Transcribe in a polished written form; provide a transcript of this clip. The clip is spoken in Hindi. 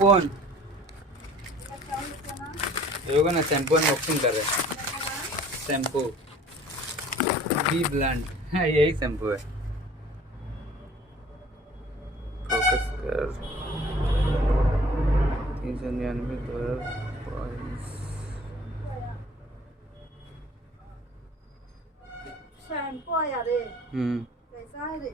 फोन ये ना शैम्पू अनबॉक्सिंग कर रहे हैं। शैम्पू BBlunt यही शैम्पू है। फोकस कर 399 शैम्पू आया रे कैसा है रे।